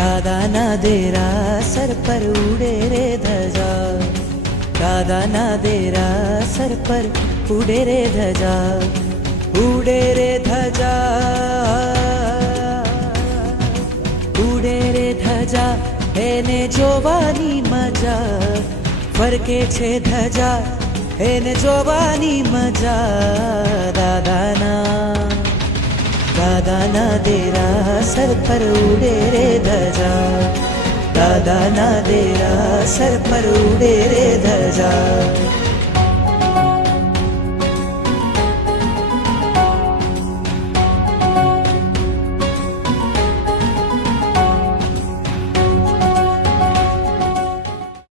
દાદાના દેરાસર પર ઉડે રે ધજા, દાદાના દેરાસર પર ઉડે રે ધજા, ઉડે રે ધજા, ઉડે રે ધજા, એને જોવાની મજા, ફરકે છે ધજા, એને જોવાની મજા. દાદાના દેરાસર પર ઉડે રે ધજા, દાદાના દેરાસર પર ઉડે રે ધજા.